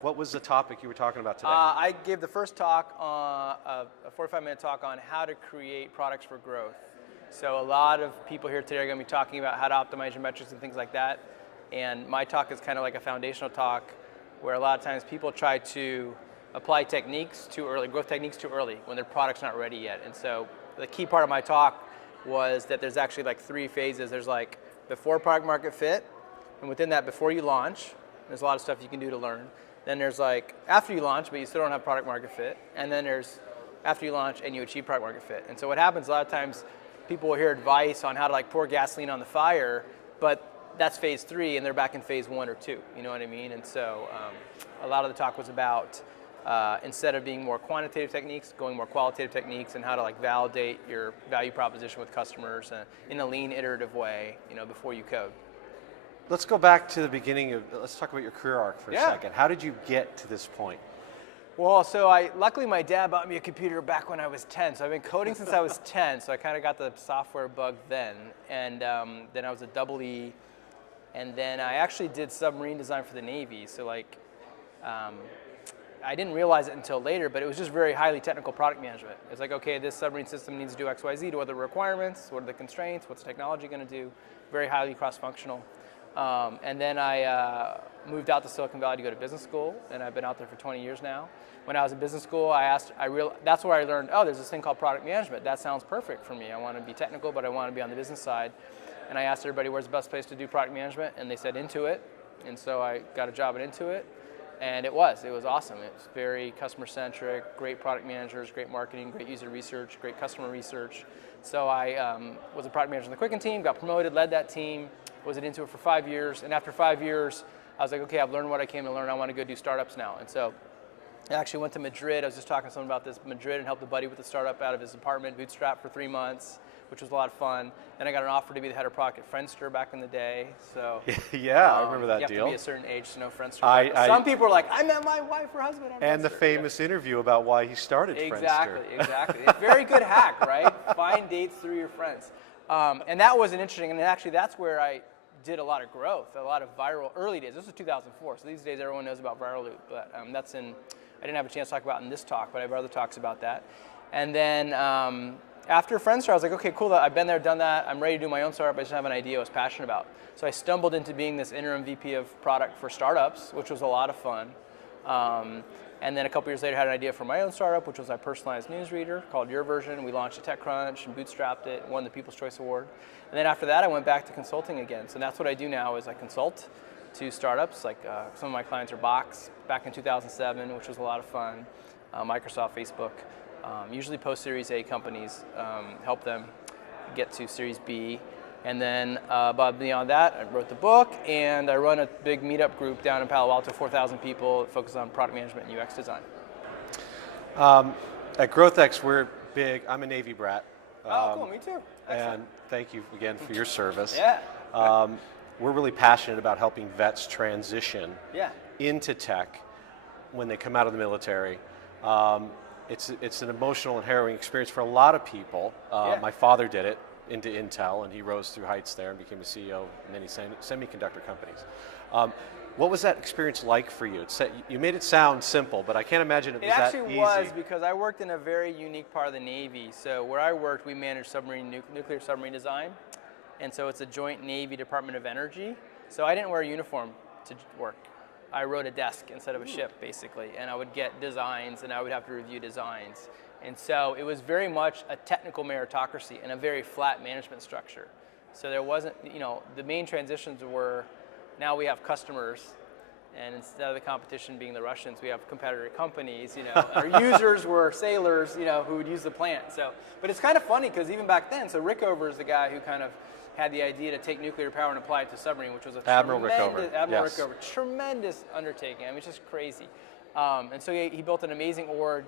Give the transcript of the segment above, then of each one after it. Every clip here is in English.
What was the topic you were talking about today? I gave the first talk, a 45-minute talk on how to create products for growth. So a lot of people here today are going to be talking about how to optimize your metrics and things like that. And my talk is kind of like a foundational talk where a lot of times people try to apply techniques too early, growth techniques too early when their product's not ready yet. And so the key part of my talk was that there's actually like 3 phases. There's like before product market fit, and within that, before you launch, there's a lot of stuff you can do to learn. Then there's like after you launch, but you still don't have product market fit. And then there's after you launch and you achieve product market fit. And so what happens a lot of times, people will hear advice on how to like pour gasoline on the fire, but that's phase 3 and they're back in phase 1 or 2. You know what I mean? And so a lot of the talk was about instead of being more quantitative techniques, going more qualitative techniques and how to like validate your value proposition with customers in a lean, iterative way, you know, before you code. Let's go back to the beginning let's talk about your career arc for a second. How did you get to this point? Well, so luckily my dad bought me a computer back when I was 10. So I've been coding since I was 10. So I kind of got the software bug then. And then I was a double E. And then I actually did submarine design for the Navy. So like, I didn't realize it until later, but it was just very highly technical product management. It's like, okay, this submarine system needs to do X, Y, Z. What are the requirements? What are the constraints? What's the technology going to do? Very highly cross-functional. And then I moved out to Silicon Valley to go to business school, and I've been out there for 20 years now. When I was in business school, that's where I learned, oh, there's this thing called product management. That sounds perfect for me. I want to be technical, but I want to be on the business side. And I asked everybody, where's the best place to do product management? And they said Intuit. And so I got a job at Intuit, and it was awesome. It was very customer-centric, great product managers, great marketing, great user research, great customer research. So I was a product manager on the Quicken team, got promoted, led that team, was at Intuit for 5 years, and after 5 years, I was like, okay, I've learned what I came to learn, I want to go do startups now. And so I actually went to Madrid. I was just talking to someone about this, Madrid, and helped a buddy with a startup out of his apartment, bootstrap for 3 months, which was a lot of fun. Then I got an offer to be the head of product at Friendster back in the day. So yeah, I remember that deal. You have to be a certain age to know Friendster. Some people are like, I met my wife or husband on Friendster. And the famous interview about why he started Friendster. Exactly. It's a very good hack, right? Find dates through your friends. And that was an interesting, and actually that's where I did a lot of growth, a lot of viral early days. This was 2004, so these days everyone knows about Viral Loop, but I didn't have a chance to talk about in this talk, but I have other talks about that. And then after Friendster, I was like, okay, cool, I've been there, done that, I'm ready to do my own startup, I just have an idea I was passionate about. So I stumbled into being this interim VP of product for startups, which was a lot of fun. And then a couple years later, I had an idea for my own startup, which was a personalized newsreader called Your Version. We launched at TechCrunch and bootstrapped it, won the People's Choice Award. And then after that, I went back to consulting again. So that's what I do now is I consult to startups. Like some of my clients are Box back in 2007, which was a lot of fun. Microsoft, Facebook. Usually post-Series A companies, help them get to Series B. And then but beyond that, I wrote the book, and I run a big meetup group down in Palo Alto, 4,000 people, that focus on product management and UX design. At GrowthX, we're big. I'm a Navy brat. Oh, cool, me too. Excellent. And thank you again for your service. Yeah. We're really passionate about helping vets transition into tech when they come out of the military. It's an emotional and harrowing experience for a lot of people. My father did it into Intel, and he rose through heights there and became a CEO of many semiconductor companies. What was that experience like for you? You made it sound simple, but I can't imagine it was that easy. It actually was, because I worked in a very unique part of the Navy. So where I worked, we managed nuclear submarine design. And so it's a joint Navy Department of Energy. So I didn't wear a uniform to work. I rode a desk instead of a ship, basically. And I would get designs, and I would have to review designs. And so it was very much a technical meritocracy and a very flat management structure. So there wasn't, the main transitions were, now we have customers, and instead of the competition being the Russians, we have competitor companies, Our users were sailors, who would use the plant. So, but it's kind of funny, because even back then, so Rickover is the guy who kind of had the idea to take nuclear power and apply it to submarine, which was Admiral Rickover, tremendous undertaking. I mean, it's just crazy. And so he built an amazing org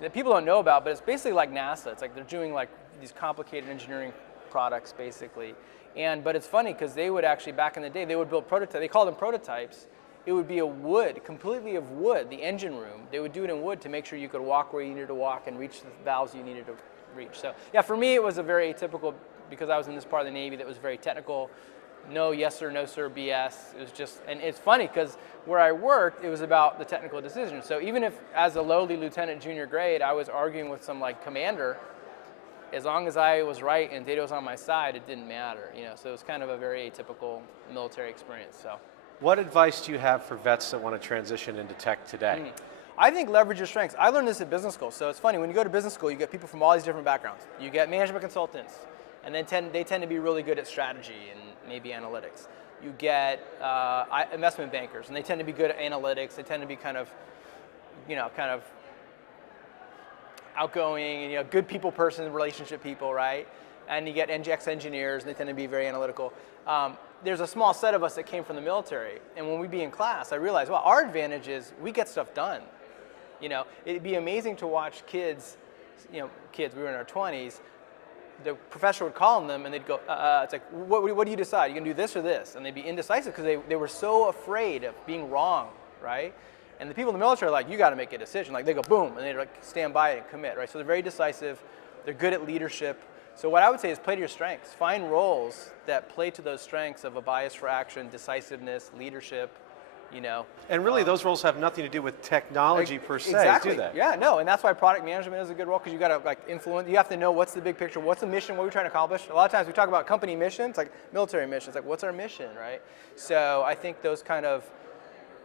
that people don't know about, but it's basically like NASA. It's like they're doing like these complicated engineering products, basically. But it's funny, because they would actually, back in the day, they would build prototypes. They called them prototypes. It would be completely of wood, the engine room. They would do it in wood to make sure you could walk where you needed to walk and reach the valves you needed to reach. So yeah, for me, it was a very atypical, because I was in this part of the Navy that was very technical, no yes or no sir BS. It was just, and it's funny because where I worked, it was about the technical decision. So even if as a lowly lieutenant junior grade, I was arguing with some like commander, as long as I was right and data was on my side, it didn't matter. So it was kind of a very atypical military experience. So, what advice do you have for vets that want to transition into tech today? I think leverage your strengths. I learned this at business school. So it's funny, when you go to business school, you get people from all these different backgrounds. You get management consultants, and then they tend to be really good at strategy and maybe analytics. You get investment bankers, and they tend to be good at analytics. They tend to be kind of outgoing and good people person, relationship people, right? And you get NGX engineers, and they tend to be very analytical. There's a small set of us that came from the military, and when we'd be in class, I realized, well, our advantage is we get stuff done. It'd be amazing to watch kids, we were in our 20s, the professor would call on them and they'd go, it's like, what do you decide? You can do this or this? And they'd be indecisive because they were so afraid of being wrong, right? And the people in the military are like, you got to make a decision. Like they go boom, and they like stand by it and commit, right? So they're very decisive. They're good at leadership. So what I would say is play to your strengths. Find roles that play to those strengths of a bias for action, decisiveness, leadership, And really those roles have nothing to do with technology per se, exactly. do they? Yeah, no, and that's why product management is a good role, because you got to influence. You have to know what's the big picture, what's the mission, what are we trying to accomplish. A lot of times we talk about company missions, like military missions, like what's our mission, right? So I think those kind of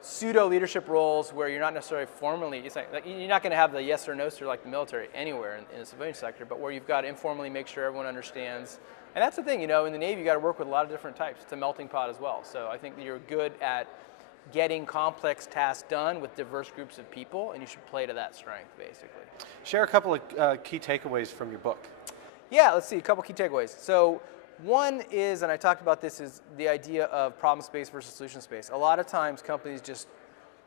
pseudo leadership roles where you're not necessarily formally, it's like you're not going to have the yes or no sir like the military anywhere in the civilian sector, but where you've got to informally make sure everyone understands. And that's the thing, in the Navy you got to work with a lot of different types. It's a melting pot as well. So I think that you're good at getting complex tasks done with diverse groups of people, and you should play to that strength, basically. Share a couple of key takeaways from your book. Yeah, let's see, a couple key takeaways. So one is, and I talked about this, is the idea of problem space versus solution space. A lot of times companies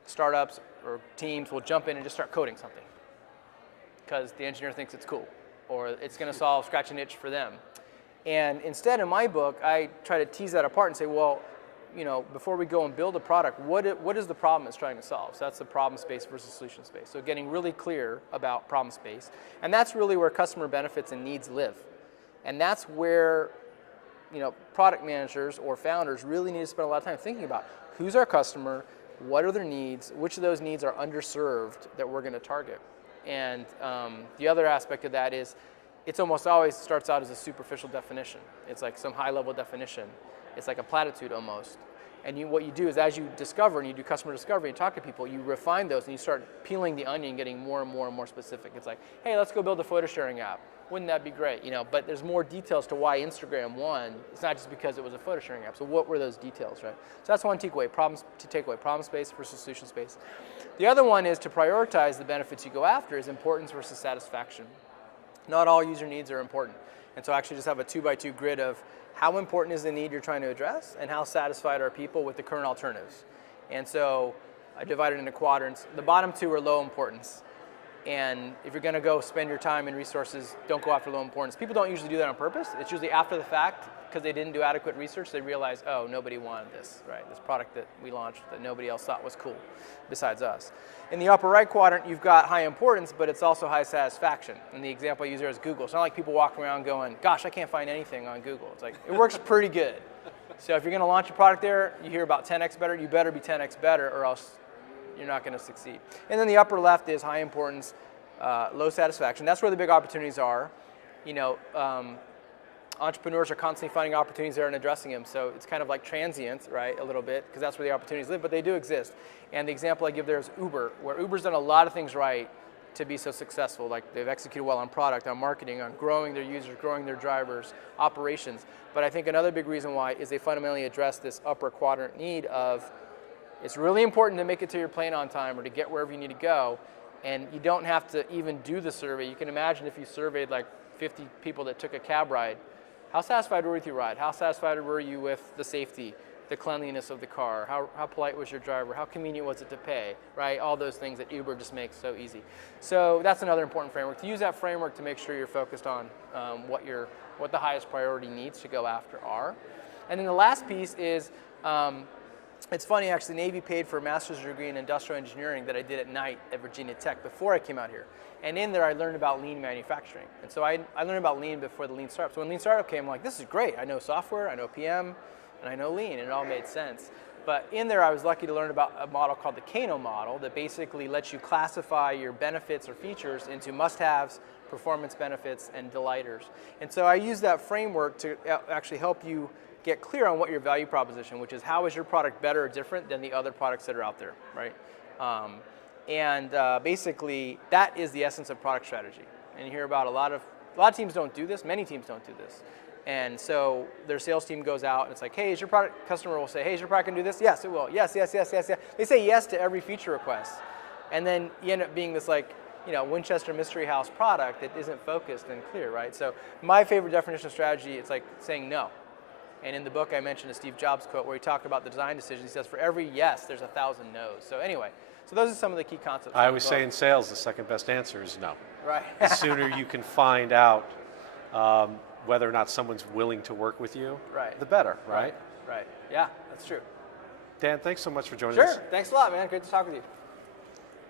startups or teams will jump in and just start coding something because the engineer thinks it's cool or it's going to solve scratch an itch for them. And instead, in my book, I try to tease that apart and say, well, before we go and build a product, what is the problem it's trying to solve? So that's the problem space versus solution space. So getting really clear about problem space. And that's really where customer benefits and needs live. And that's where product managers or founders really need to spend a lot of time thinking about who's our customer, what are their needs, which of those needs are underserved that we're going to target. And the other aspect of that is it's almost always starts out as a superficial definition. It's like some high-level definition. It's like a platitude almost. And what you do is as you discover and you do customer discovery and talk to people, you refine those and you start peeling the onion, getting more and more and more specific. It's like, hey, let's go build a photo sharing app. Wouldn't that be great? But there's more details to why Instagram won. It's not just because it was a photo sharing app. So what were those details, right? So that's one takeaway, problem space versus solution space. The other one is to prioritize the benefits you go after is importance versus satisfaction. Not all user needs are important. And so I actually just have a 2x2 grid of how important is the need you're trying to address and how satisfied are people with the current alternatives. And so I divided into quadrants. The bottom two are low importance. And if you're going to go spend your time and resources, don't go after low importance. People don't usually do that on purpose. It's usually after the fact, because they didn't do adequate research, they realize, oh, nobody wanted this, right? This product that we launched that nobody else thought was cool besides us. In the upper right quadrant, you've got high importance, but it's also high satisfaction. And the example I use there is Google. It's not like people walking around going, gosh, I can't find anything on Google. It's like, it works pretty good. So if you're going to launch a product there, you hear about 10x better, you better be 10x better, or else you're not going to succeed. And then the upper left is high importance, low satisfaction. That's where the big opportunities are. Entrepreneurs are constantly finding opportunities there and addressing them. So it's kind of like transient, right, a little bit, because that's where the opportunities live, but they do exist. And the example I give there is Uber, where Uber's done a lot of things right to be so successful. Like they've executed well on product, on marketing, on growing their users, growing their drivers, operations. But I think another big reason why is they fundamentally address this upper quadrant need of it's really important to make it to your plane on time or to get wherever you need to go. And you don't have to even do the survey. You can imagine if you surveyed like 50 people that took a cab ride, how satisfied were you with your ride? How satisfied were you with the safety, the cleanliness of the car? How polite was your driver? How convenient was it to pay, right? All those things that Uber just makes so easy. So that's another important framework. To use that framework to make sure you're focused on what the highest priority needs to go after are. And then the last piece is, it's funny actually, Navy paid for a master's degree in industrial engineering that I did at night at Virginia Tech before I came out here. And in there I learned about lean manufacturing. And so I learned about lean before the lean startup. So when lean startup came, I'm like, this is great. I know software, I know PM, and I know lean, and it all made sense. But in there, I was lucky to learn about a model called the Kano model that basically lets you classify your benefits or features into must-haves, performance benefits, and delighters. And so I use that framework to actually help you get clear on what your value proposition, which is how is your product better or different than the other products that are out there, right? Basically, that is the essence of product strategy. And you hear about a lot of teams don't do this, many teams don't do this. And so their sales team goes out and it's like, hey, is your product, customer will say, hey, is your product gonna do this? Yes, it will. Yes, yes, yes, yes, yes. They say yes to every feature request. And then you end up being this like, Winchester Mystery House product that isn't focused and clear, right? So my favorite definition of strategy, it's like saying no. And in the book I mentioned a Steve Jobs quote where he talked about the design decisions. He says, for every yes, there's 1,000 no's. So anyway, so those are some of the key concepts. I always say in sales, the second best answer is no. Right. The sooner you can find out whether or not someone's willing to work with you, right, the better, right? Right. Yeah, that's true. Dan, thanks so much for joining us. Sure. Thanks a lot, man. Great to talk with you.